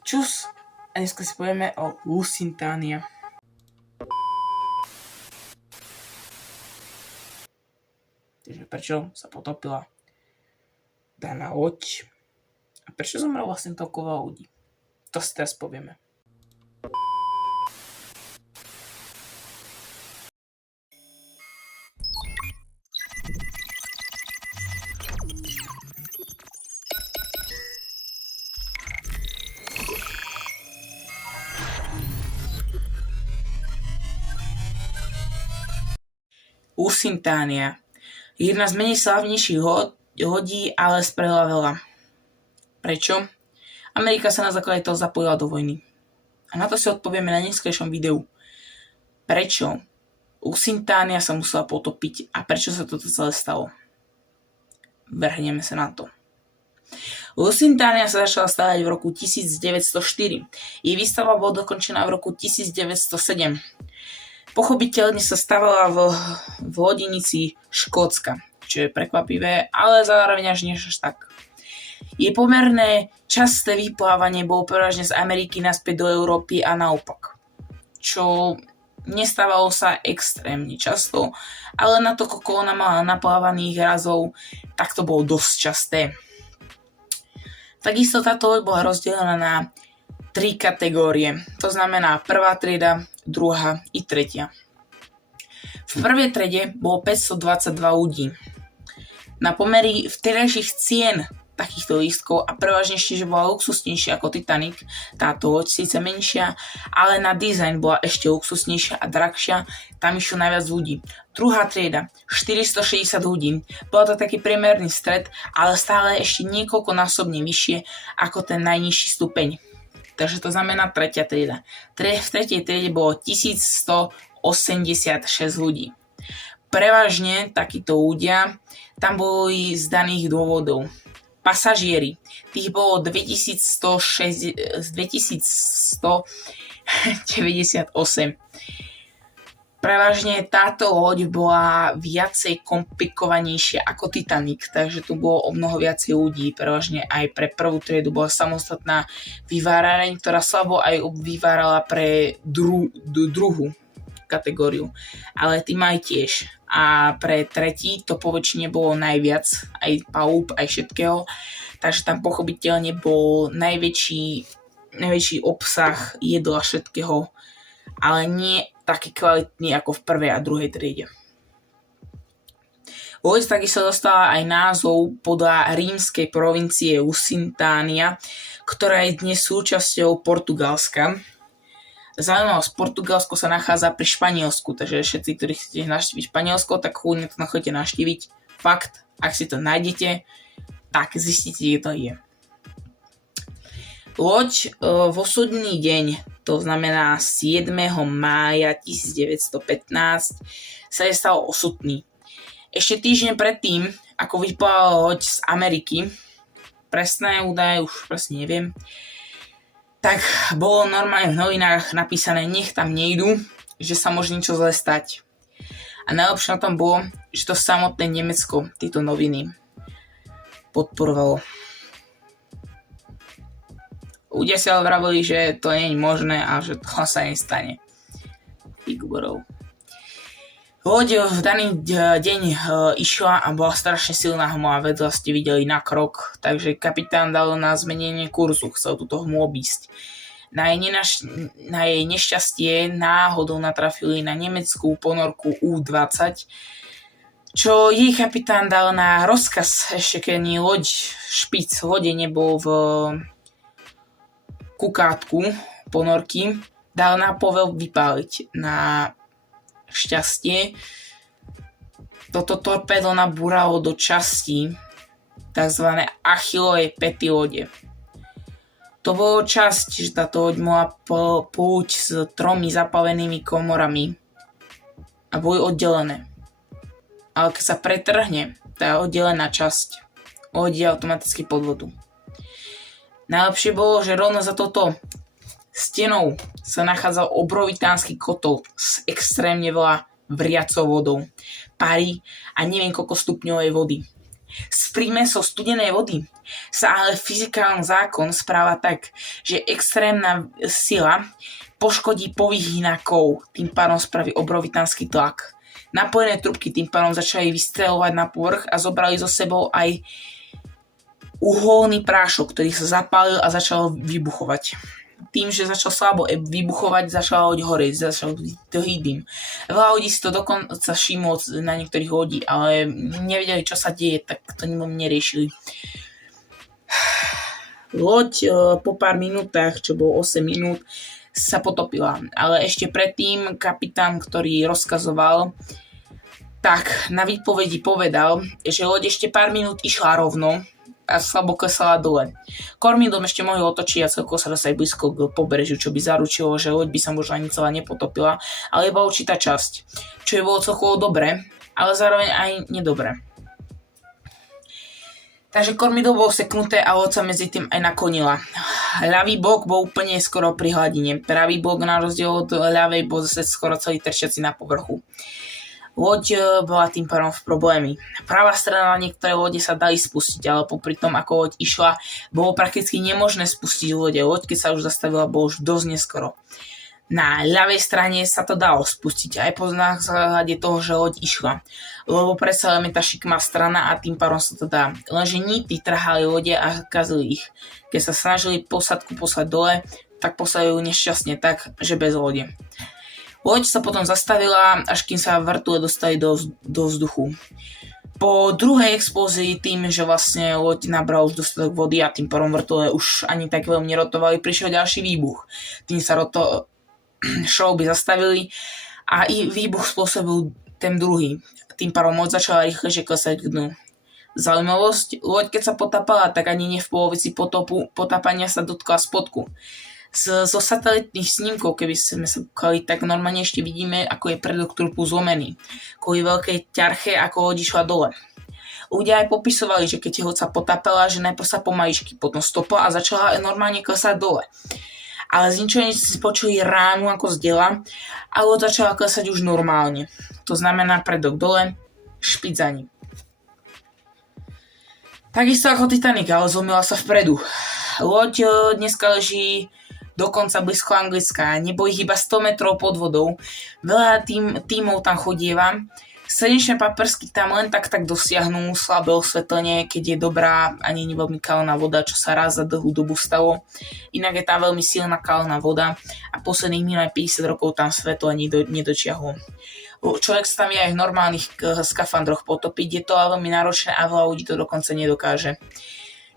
Čus! A dneska si povieme o Lusitania. Takže prečo sa potopila daná loď? A prečo zomrelo vlastne toľko veľa ľudí? To si teraz povieme. Lusitania. Jedna z menej slávnejších lodí, ale spravila veľa. Prečo? Amerika sa na základe toho zapojila do vojny. A na to si odpovieme na neskoršom videu. Prečo Lusitania sa musela potopiť a prečo sa toto celé stalo? Vrhneme sa na to. Lusitania sa začala stavať v roku 1904. Jej výstava bola dokončená v roku 1907. Pochopiteľne sa stavala v lodenici Škótska, čo je prekvapivé, ale zároveň až nie až tak. Jej pomerne časté vyplávanie bolo prevažne z Ameriky naspäť do Európy a naopak, čo nestávalo sa extrémne často, ale na to, koľko ona mala naplávaných razov, tak to bolo dosť časté. Takisto táto loď bola rozdelená na 3 kategórie, to znamená prvá trieda, druhá i tretia. V prvej triede bolo 522 ľudí. Na pomery vtedajších cien takýchto lístkov a prevažne že bola luxusnejšia ako Titanic, táto loď síce menšia, ale na dizajn bola ešte luxusnejšia a drahšia, tam išlo najviac ľudí. Druhá trieda, 460 ľudí, bola to taký priemerný stred, ale stále ešte niekoľkonásobne vyššie ako ten najnižší stupeň. Takže to znamená tretia trieda. V tretej triede bolo 1186 ľudí. Prevažne takíto ľudia tam boli z daných dôvodov. Pasažieri, tých bolo 2198. Prevažne táto loď bola viacej komplikovanejšia ako Titanic, takže tu bolo o mnoho viacej ľudí. Prevažne aj pre prvú triedu bola samostatná vyvárareň, ktorá slabo aj vyvárala pre druhú kategóriu. Ale tým aj tiež. A pre tretí to poväčšine bolo najviac, aj palúb, aj všetkého. Takže tam pochopiteľne bol najväčší obsah jedla všetkého, ale nie taký kvalitný ako v prvej a druhej triede. Loď takisto dostala aj názov podľa rímskej provincie Lusitania, ktorá je dnes súčasťou Portugalska. Zaujímavosť, Portugalsko sa nachádza pri Španielsku, takže všetci, ktorí chcete navštíviť Španielsko, tak chuďne to chodite navštíviť. Fakt, ak si to nájdete, tak zistíte, kde to je. Loď v osudný deň, to znamená 7. mája 1915, sa je stal osudný. Ešte týždeň predtým, ako vyplávala loď z Ameriky, presné údaje už presne neviem, tak bolo normálne v novinách napísané, nech tam nejdu, že sa môže niečo zle stať. A najlepšie na tom bolo, že to samotné Nemecko tieto noviny podporovalo. Ľudia si ale vravili, že to nie je možné a že to sa nestane. Figurov. Loď v daný deň išla a bola strašne silná hmla, vedľa ste videli na krok, takže kapitán dal na zmenenie kurzu, chcel túto hmlu obísť. Na jej nešťastie náhodou natrafili na nemeckú ponorku U-20, čo jej kapitán dal na rozkaz, ešte keď ani loď špic lode nebol v kukátku ponorky, dal na povel vypáliť. Na šťastie toto torpédo nabúralo do časti tzv. Achillovej päty lode. To bolo časť, že táto loď mohla plúť s 3 zapalenými komorami a boli oddelené. Ale keď sa pretrhne tá oddelená časť, lode automaticky pod vodu. Najlepšie bolo, že rovno za toto stenou sa nachádzal obrovitánsky kotol s extrémne veľa vriacou vodou, parí a neviem koľko stupňovej vody. Z prímesov studenej vody sa ale fyzikálny zákon správa tak, že extrémna sila poškodí povyhynakov, tým pádom spraví obrovitánsky tlak. Napojené trubky tým pádom začali vystreľovať na povrch a zobrali so sebou aj uholný prášok, ktorý sa zapálil a začal vybuchovať. Tým, že začal slabo vybuchovať, začala loď horieť, začal dlhý dym. Veľa ľudí si to dokonca všimlo na niektorých lodí, ale nevedeli, čo sa deje, tak to neriešili. Loď po pár minútach, čo bolo 8 minút, sa potopila. Ale ešte predtým kapitán, ktorý rozkazoval, tak na výpovedi povedal, že loď ešte pár minút išla rovno a slabo klesala dole. Kormidlom ešte mohli otočiť a celkovo sa dostať blízko k pobrežiu, čo by zaručilo, že loď by sa možno ani celá nepotopila, ale iba určitá časť, čo je bolo celkovo dobre, ale zároveň aj nedobre. Takže kormidlo bolo seknuté a loď sa medzi tým aj naklonila. Ľavý bok bol úplne skoro pri hladine, pravý bok na rozdiel od ľavej bol zase skoro celý trčiaci na povrchu. Loď bola tým pádom v problémy. Pravá strana na niektoré lode sa dali spustiť, ale popri tom, ako loď išla, bolo prakticky nemožné spustiť lode. Loď, keď sa už zastavila, bolo už dosť neskoro. Na ľavej strane sa to dalo spustiť, aj po záhľade toho, že loď išla. Lebo predsa len je tá šikmá strana a tým pádom sa to dá. Lenže nity trhali lode a kazili ich. Keď sa snažili posadku poslať dole, tak poslali ju nešťastne tak, že bez lode. Loď sa potom zastavila, až kým sa vrtule dostali do vzduchu. Po druhej explózii, tým, že vlastne loď nabral už dostatok vody a tým pádom vrtule už ani tak veľmi nerotovali, prišiel ďalší výbuch. Tým sa šrouby zastavili a i výbuch spôsobil ten druhý. Tým pádom loď začala rýchlejšie klesať k dnu. Zaujímavosť, loď keď sa potápala, tak ani nie v polovici potápania sa dotkla spodku. Zo satelitných snímkov, keby sme sa kúkali, tak normálne ešte vidíme, ako je predok trupu zlomený. Kvôli veľkej ťarche, ako loď išla dole. Ľudia aj popisovali, že keď loď sa potápala, že najprv sa pomaličky potom stopla a začala normálne klesať dole. Ale z ničoho si počuli ránu ako z diela a loď začala klesať už normálne. To znamená predok dole, špic za ním. Takisto ako Titanic, ale zlomila sa vpredu. Loď dneska leží dokonca blízko Anglicka, nebo ich iba 100 metrov pod vodou. Veľa tímov tam chodieva. Slnečné paprsky tam len tak dosiahnu slabé osvetlenie, keď je dobrá a nie je veľmi kalná voda, čo sa raz za dlhú dobu stalo. Inak je tam veľmi silná kalná voda a posledných minút 50 rokov tam svetlo ani nedočiahlo. Človek sa tam je aj v normálnych skafandroch potopiť, je to ale veľmi náročné a veľa ľudí to dokonca nedokáže.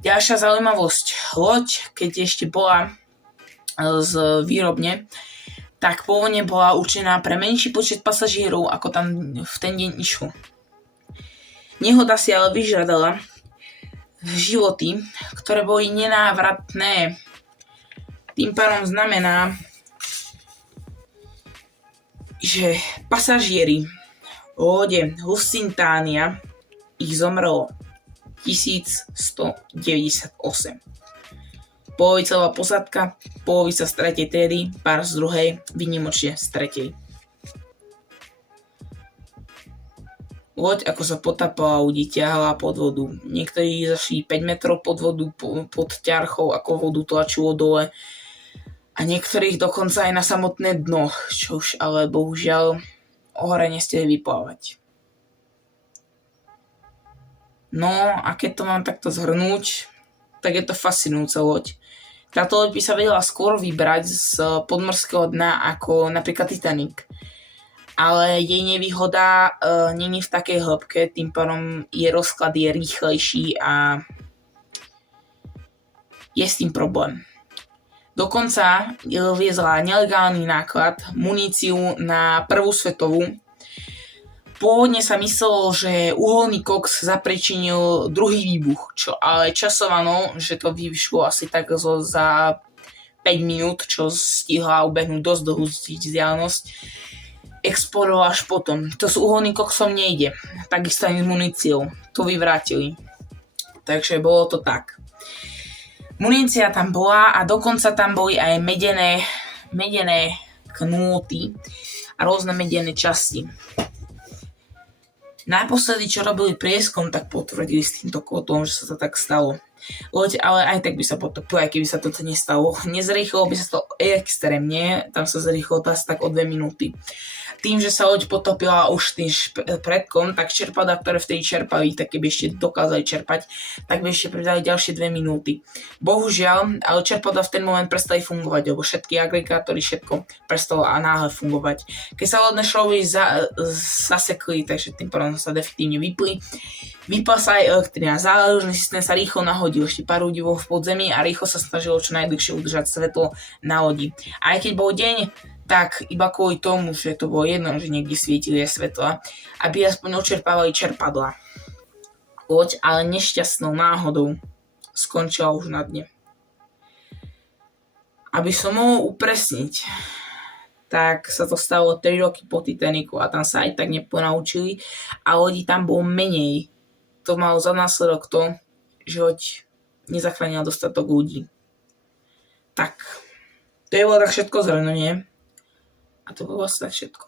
Ďalšia zaujímavosť, loď, keď ešte bola z výrobne, tak pôvodne bola určená pre menší počet pasažierov, ako tam v ten deň išlo. Nehoda si ale vyžiadala životy, ktoré boli nenávratné. Tým pádom znamená, že pasažieri lode Lusitania ich zomrelo 1198. Polovicová posádka, polovica z tretej triedy, pár z druhej, výnimočne z tretej. Loď, ako sa potápala, ľudí ťahala pod vodu. Niektorí zašli 5 metrov pod vodu, pod ťarchou, ako vodu tlačilo dole. A niektorých dokonca aj na samotné dno, čo už ale bohužiaľ hore nestihli vyplávať. No a keď to mám takto zhrnúť, tak je to fascinujúca loď. Táto loď by sa vedela skôr vybrať z podmorského dna ako napríklad Titanic. Ale jej nevýhoda nie je v takej hĺbke, tým pádom jej rozklad je rýchlejší a je s tým problém. Dokonca viezla nelegálny náklad, muníciu na prvú svetovú. Pôvodne sa myslelo, že uholný koks zapričinil druhý výbuch, čo ale časovano, že to vyšlo asi tak za 5 minút, čo stihla ubehnúť dosť dlhú vzdialenosť, explodoval až potom. To s uholným koksom nejde, takisto aj s muníciou, to vyvrátili. Takže bolo to tak. Munícia tam bola a dokonca tam boli aj medené knôty a rôzne medené časti. Naposledy, čo robili prieskum, tak potvrdili s týmto kódom, že sa to tak stalo. Loď, ale aj tak by sa potopilo, aj keby sa toto nestalo. Nezrýchlo by sa to extrémne, tam sa zrýchlo to asi tak o 2 minúty. Tým, že sa loď potopila už tým predkom, tak čerpadá, ktoré vtedy čerpali, tak keby ešte dokázali čerpať, tak by ešte pridali ďalšie 2 minúty. Bohužiaľ, ale čerpadá v ten moment prestali fungovať, lebo všetky agregátory, všetko prestalo a náhle fungovať. Keď sa lodné šrouby zasekli, takže tým pádom sa definitívne vypli. Vypla sa aj elektrina, záložný systém sa rýchlo nahodil, ešte pár ľudí bolo v podzemí a rýchlo sa snažilo čo najdlhšie udržať svetlo na lodi. A aj keď bol deň, tak iba kvôli tomu, že to bolo jedno, že niekde svietili aj svetla, aby aspoň očerpávali čerpadla. Loď ale nešťastnou náhodou skončila už na dne. Aby som mohol upresniť, tak sa to stalo 3 roky po Titanicu a tam sa aj tak neponaučili a lodí tam bolo menej. To malo za následok to, že loď nezachránila dostatok ľudí. Tak, to je bolo tak všetko zhrnutie. A to bolo asi tak všetko.